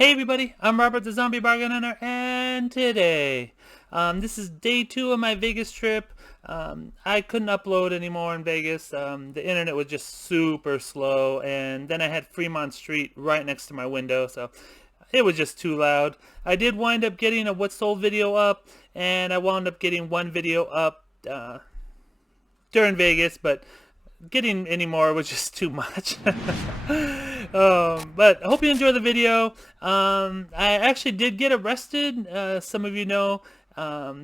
Hey everybody, I'm Robert the Zombie Bargain Hunter, and today, this is day 2 of my Vegas trip. I couldn't upload anymore in Vegas. The internet was just super slow, and then I had Fremont Street right next to my window, so it was just too loud. I did wind up getting a What Sold video up, and I wound up getting one video up during Vegas, but getting any more was just too much. But I hope you enjoy the video. I actually did get arrested. Some of you know,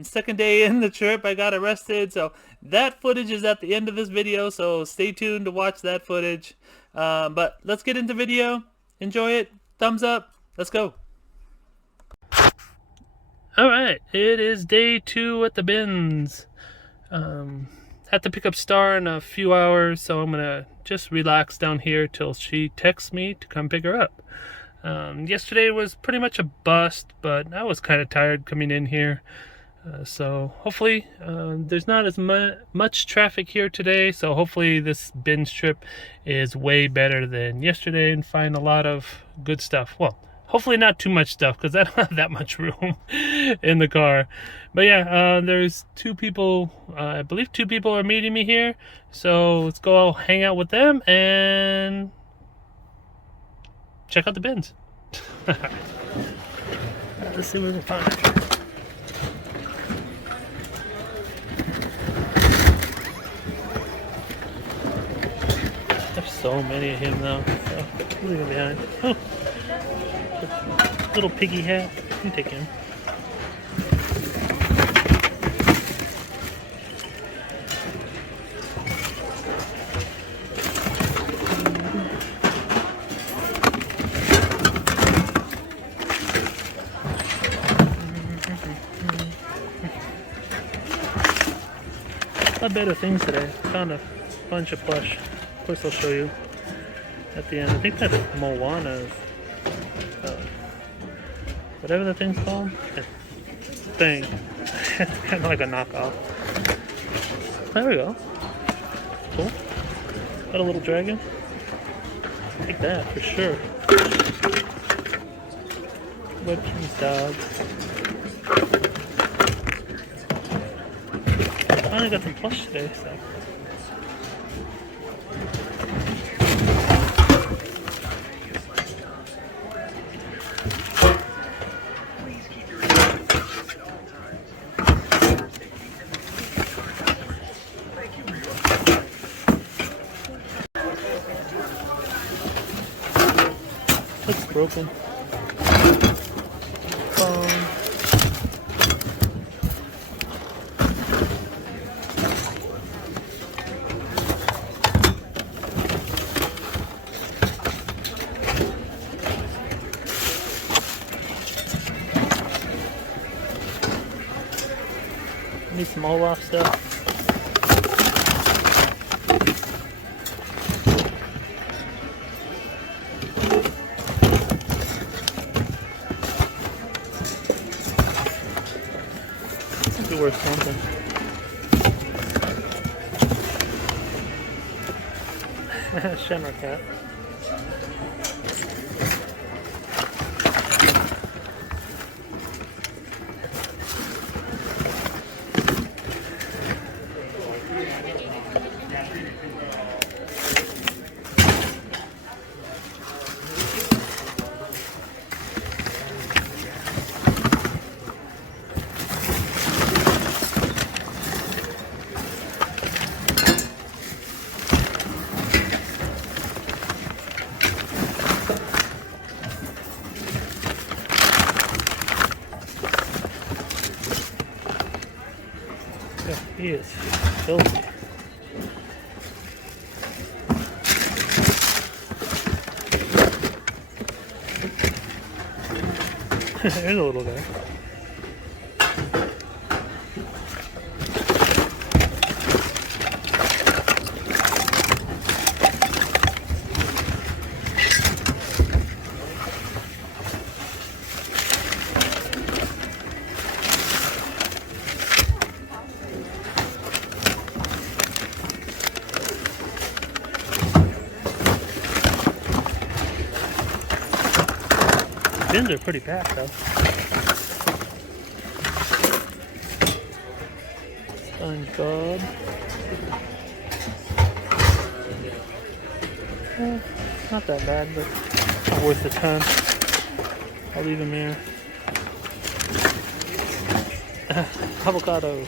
second day in the trip I got arrested, so that footage is at the end of this video, so stay tuned to watch that footage. But let's get into the video. Enjoy it. Thumbs up. Let's go. Alright, it is day 2 at the bins. Have to pick up Star in a few hours, so I'm gonna just relax down here till she texts me to come pick her up. Yesterday was pretty much a bust, but I was kind of tired coming in here, so hopefully there's not as much traffic here today, so hopefully this binge trip is way better than yesterday and find a lot of good stuff. Well, hopefully not too much stuff, because I don't have that much room in the car. But yeah, there's 2 people, I believe 2 people are meeting me here. So let's go hang out with them and check out the bins. Let's see what we can find. There's so many of him though. So leave him behind. Oh. Little piggy hat. You can take him. A lot better things today. Found a bunch of plush. Of course, I'll show you at the end. I think that's Moana's. Whatever the thing's called, thing. It's kind of like a knockoff. There we go. Cool. Got a little dragon. Take that for sure. Whipped dogs. Finally got some plush today, so. It's broken. Phone. Need some Olaf stuff. Worth something. Shimmer cat. He is filthy. There's a little guy. Bins are pretty packed though. SpongeBob. Not that bad, but not worth the time. I'll leave them there. Avocado.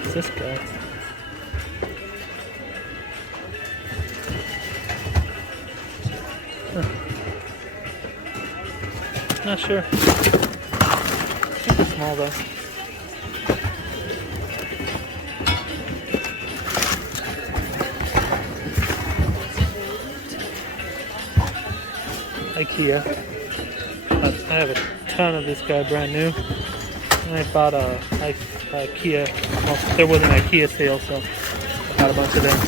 What's this guy? Not sure. Super small though. IKEA. I have a ton of this guy brand new. And I bought a IKEA. Well, there was an IKEA sale, so I got a bunch of them.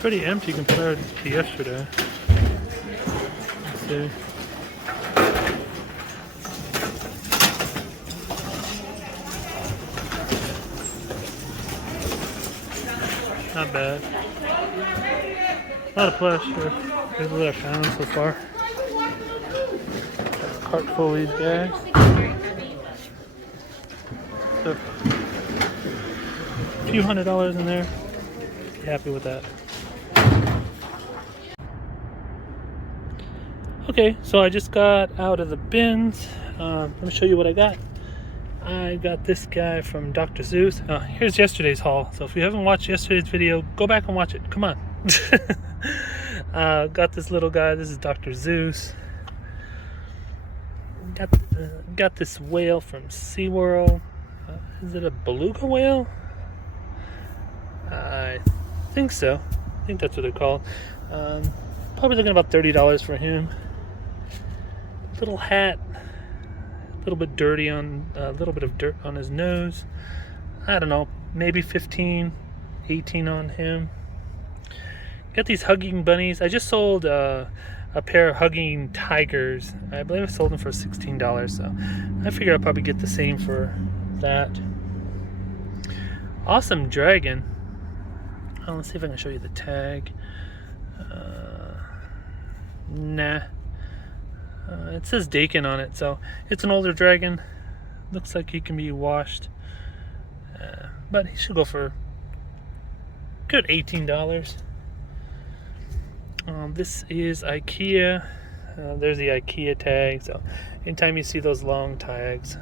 Pretty empty compared to yesterday. Let's see. Not bad. A lot of plush here. Here's what I found so far. Cart full of these guys. So, a few $100s in there. Happy with that. Okay, so I just got out of the bins. Let me show you what I got. I got this guy from Dr. Zeus. Here's yesterday's haul. So if you haven't watched yesterday's video, go back and watch it. Come on. Got this little guy. This is Dr. Zeus. Got this whale from SeaWorld. Is it a beluga whale? I think so. I think that's what they're called. Probably looking about $30 for him. Little hat. A little bit dirty on a little bit of dirt on his nose. I don't know, maybe 15, 18 on him. Got these hugging bunnies. I just sold a pair of hugging tigers. I believe I sold them for $16, so I figure I'll probably get the same for that. Awesome dragon. Let's see if I can show you the tag. Nah. It says Dakin on it, so it's an older dragon. Looks like he can be washed, but he should go for good $18. This is IKEA. There's the IKEA tag. So anytime you see those long tags,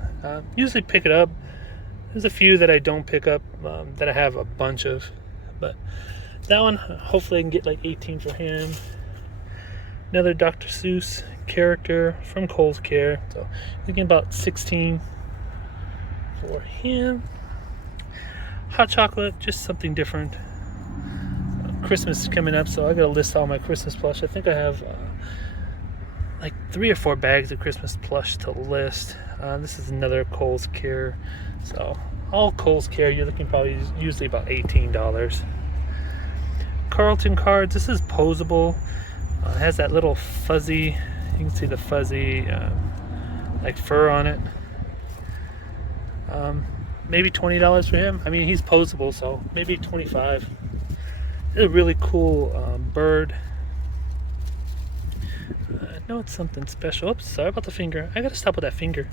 usually pick it up. There's a few that I don't pick up that I have a bunch of, but that one hopefully I can get like 18 for him. Another Dr. Seuss character from Kohl's Care, so thinking about 16 for him. Hot chocolate, just something different. Christmas is coming up, so I gotta list all my Christmas plush. I think I have like 3 or 4 bags of Christmas plush to list. This is another Kohl's Care, so all Kohl's Care you're looking probably usually about $18. Carlton cards. This is posable. It has that little fuzzy, you can see the fuzzy like fur on it. Maybe $20 for him. I mean, he's posable, so maybe $25. It's a really cool bird. I know it's something special. Oops, sorry about the finger. I gotta stop with that finger.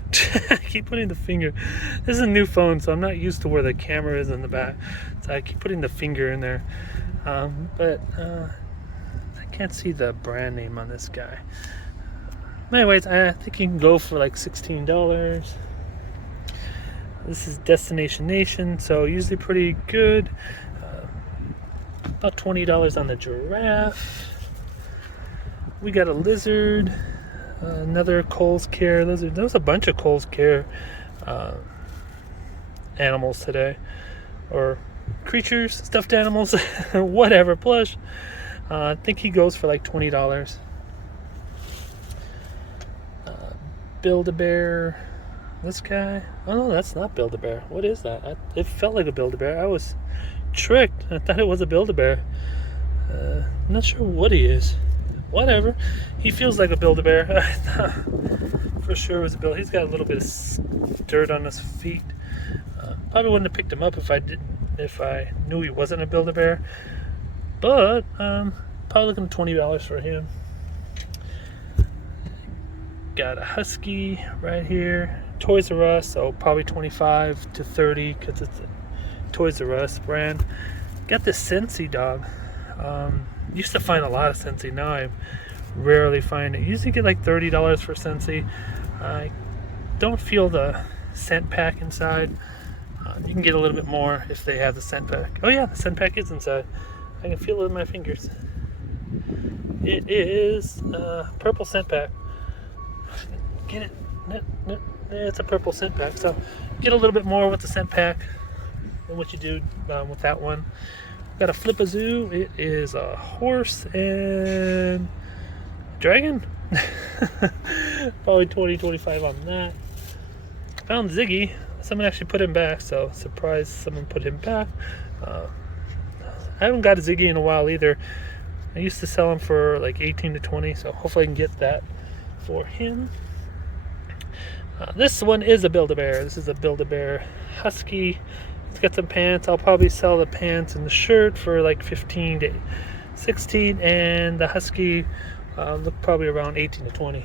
I keep putting the finger. This is a new phone, so I'm not used to where the camera is in the back. So I keep putting the finger in there. But I can't see the brand name on this guy. Anyways, I think you can go for like $16. This is Destination Nation, so usually pretty good. About $20 on the giraffe. We got a lizard. Another Kohl's Care lizard. There was a bunch of Kohl's Care animals today, or creatures, stuffed animals, whatever, plush. I think he goes for like $20. Build-A-Bear. This guy. Oh no, that's not Build-A-Bear. What is that? It felt like a Build-A-Bear. I was tricked. I thought it was a Build-A-Bear. I'm not sure what he is, whatever. He feels like a Build-A-Bear. For sure was a Build. He's got a little bit of dirt on his feet. Probably wouldn't have picked him up if I knew he wasn't a Build-A-Bear. But probably looking at $20 for him. Got a Husky right here. Toys R Us, so probably 25 to 30 because it's a Toys R Us brand. Got this Scentsy dog. Used to find a lot of Scentsy. Now I rarely find it. Usually get like $30 for Scentsy. I don't feel the scent pack inside. You can get a little bit more if they have the scent pack. Oh yeah, the scent pack is inside. I can feel it in my fingers. It is purple scent pack. Get it? No, it's a purple scent pack. So get a little bit more with the scent pack than what you do with that one. Got a Flip-A-Zoo. It is a horse and dragon. Probably 20-25 on that. Found Ziggy. Someone actually put him back, so surprised someone put him back. I haven't got a Ziggy in a while either. I used to sell him for like 18 to 20, so hopefully I can get that for him. This one is a Build-A-Bear. This is a Build-A-Bear Husky. It's got some pants. I'll probably sell the pants and the shirt for like 15 to 16, and the Husky look probably around 18 to 20.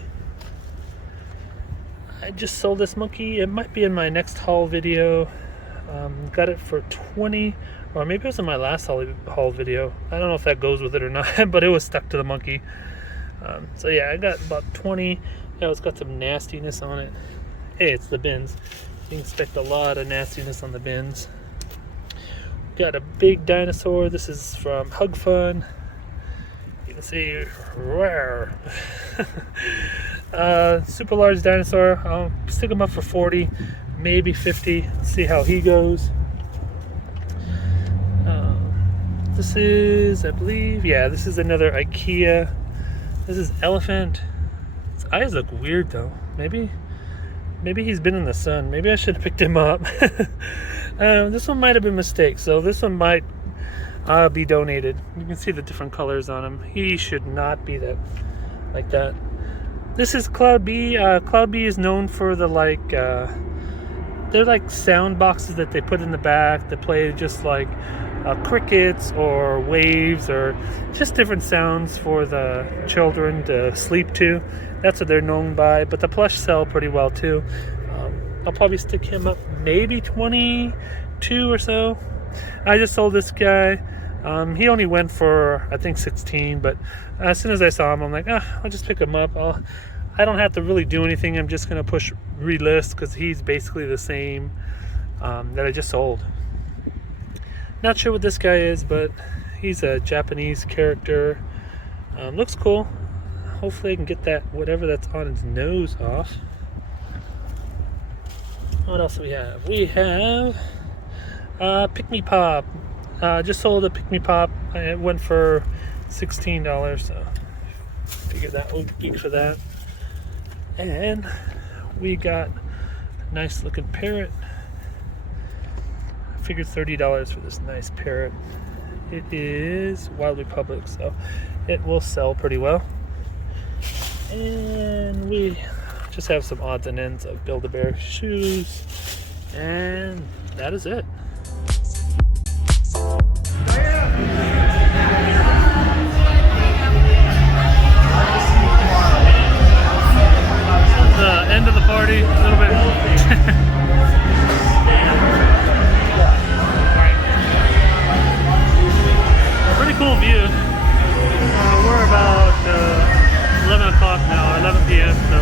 I just sold this monkey. It might be in my next haul video. Got it for 20, or maybe it was in my last haul video. I don't know if that goes with it or not, but it was stuck to the monkey. So yeah, I got about 20. Yeah, it's got some nastiness on it. Hey, it's the bins. You can expect a lot of nastiness on the bins. Got a big dinosaur. This is from Hug Fun. You can see rare. Super large dinosaur. I'll stick him up for 40, maybe 50. See how he goes. This is, I believe, yeah, this is another IKEA. This is elephant. His eyes look weird though. Maybe he's been in the sun. Maybe I should have picked him up. This one might have been a mistake. So this one might be donated. You can see the different colors on him. He should not be that like that. This is Cloud B. Cloud B is known for the they're like sound boxes that they put in the back that play just like crickets or waves or just different sounds for the children to sleep to. That's what they're known by, but the plush sell pretty well too. I'll probably stick him up maybe 22 or so. I just sold this guy. He only went for I think 16, but as soon as I saw him, I'm like, I'll just pick him up. I don't have to really do anything. I'm just gonna push relist because he's basically the same that I just sold. Not sure what this guy is, but he's a Japanese character. Looks cool. Hopefully I can get that whatever that's on his nose off. What else do we have? We have Pick Me Pop. Just sold a Pick Me Pop. It went for $16, so figured that would be for that. And we got a nice looking parrot. I figured $30 for this nice parrot. It is Wild Republic, so it will sell pretty well. And we just have some odds and ends of Build-A-Bear shoes, and that is it. The end of the party, a little bit. Pretty cool view. We're about 11 o'clock now, 11 p.m. So